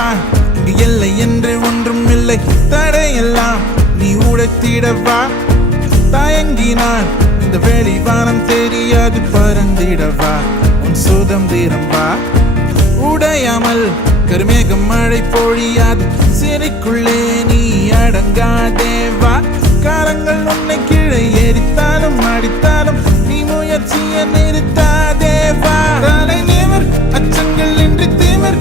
வா இங்கு எல்லை என்று ஒன்றும் இல்லை தடையெல்லாம் நீ உடைத்திடவா தயங்கினான் இந்த வெளிவானம் தெரியாது பறந்திடவா உன் சுதந்திரம் வா உடையாமல் கருமேகம் மழை பொழியாது சிறைக்குள்ளே நீ அடங்காதேவா காலங்கள் உன்னை கீழே எரித்தாலும் அடித்தாலும் நீ முயற்சியை நிறுத்தாதேவா தலை நிமிர் அச்சங்கள் இன்றி திமிர்